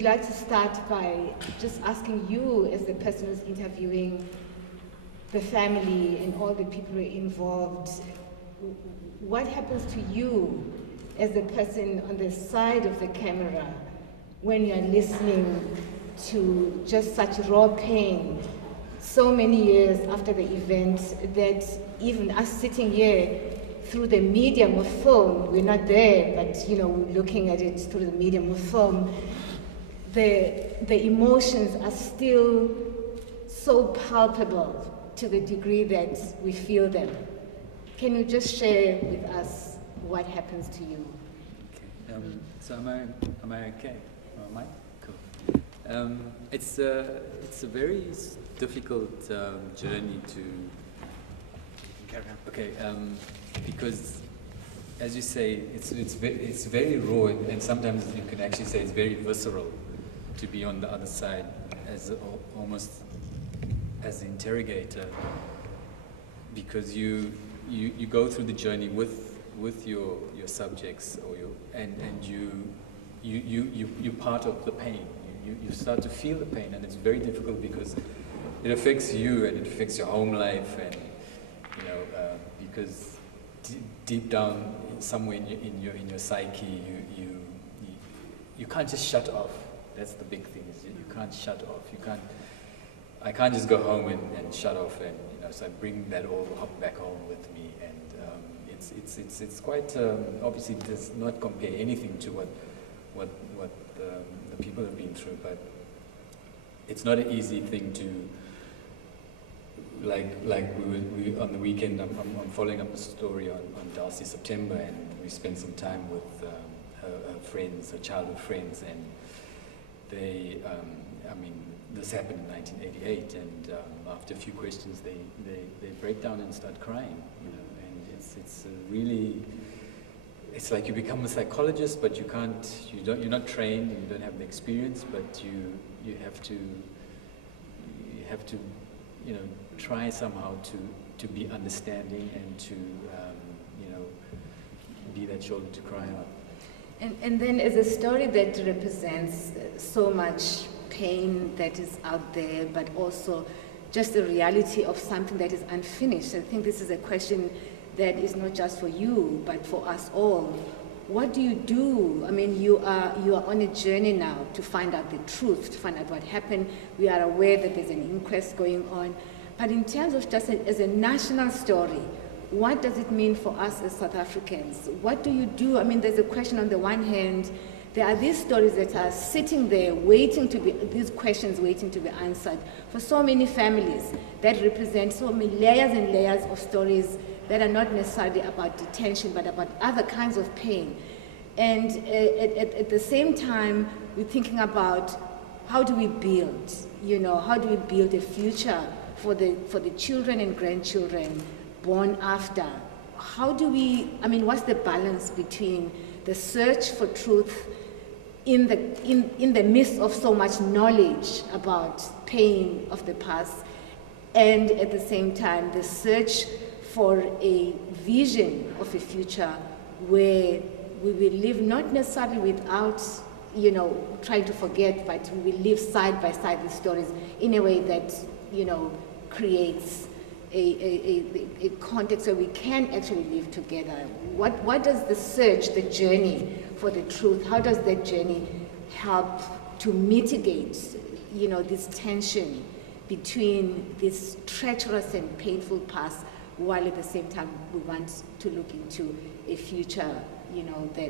would like to start by just asking you, as the person who's interviewing the family and all the people involved, what happens to you as the person on the side of the camera when you're listening to just such raw pain so many years after the event, that even us sitting here through the medium of film, we're not there, but we're looking at it through the medium of film, the emotions are still so palpable to the degree that we feel them. Can you just share with us what happens to you? Okay. So am I okay? Am I? Cool. It's a very difficult journey to carry on. Okay, because as you say, it's very raw, and sometimes you can actually say it's very visceral to be on the other side as almost as the interrogator, because you go through the journey with your subjects, or you're part of the pain. You start to feel the pain, and it's very difficult because it affects you and it affects your home life, and because deep down somewhere in your psyche, you can't just shut off. That's the big thing, is you can't shut off. I can't just go home and shut off, and so I bring that all back home with me, and it's quite obviously it does not compare anything to what the people have been through, but it's not an easy thing to, like we on the weekend, I'm following up a story on Darcy September, and we spent some time with her friends, her childhood friends, and they, this happened in 1988, and after a few questions, they break down and start crying, and it's really, it's like you become a psychologist, but you're not trained, and you don't have the experience, but you have to try somehow to be understanding and to be that shoulder to cry on. And then as a story that represents so much pain that is out there, but also just the reality of something that is unfinished. I think this is a question that is not just for you, but for us all. What do you do? I mean, you are on a journey now to find out the truth, to find out what happened. We are aware that there's an inquest going on. But in terms of just as a national story, what does it mean for us as South Africans? What do you do? I mean, there's a question on the one hand, there are these stories that are sitting there these questions waiting to be answered for so many families that represent so many layers and layers of stories that are not necessarily about detention, but about other kinds of pain. And at the same time, we're thinking about how do we build, how do we build a future for the children and grandchildren born after? How do what's the balance between the search for truth in the midst of so much knowledge about pain of the past, and at the same time the search for a vision of a future where we will live not necessarily without trying to forget, but we will live side by side the stories in a way that creates a context where we can actually live together. What does the search, the journey for the truth, how does that journey help to mitigate, this tension between this treacherous and painful past, while at the same time we want to look into a future,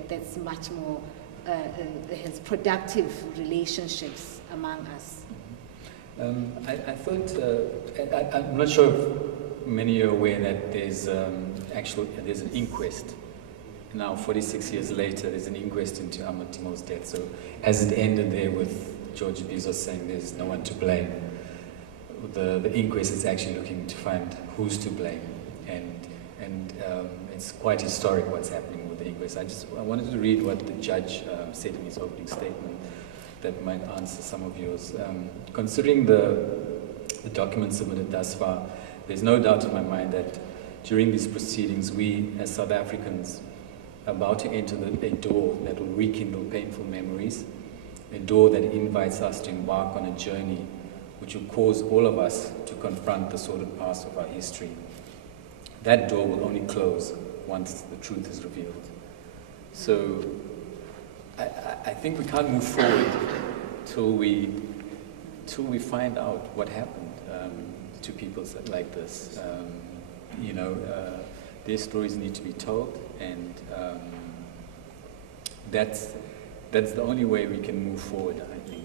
that's much more, has productive relationships among us? I thought, I'm not sure if many are aware that there's an inquest. Now, 46 years later, there's an inquest into Ahmed Timol's death. So has it ended there with George Bizos saying there's no one to blame? The inquest is actually looking to find who's to blame. And it's quite historic what's happening with the inquest. I wanted to read what the judge said in his opening statement that might answer some of yours. Considering the documents submitted thus far, there's no doubt in my mind that during these proceedings, we as South Africans are about to enter a door that will rekindle painful memories a door that invites us to embark on a journey which will cause all of us to confront the sordid past of our history. That door will only close once the truth is revealed. So I think we can't move forward till we find out what happened to people like this. Their stories need to be told, and that's the only way we can move forward, I think.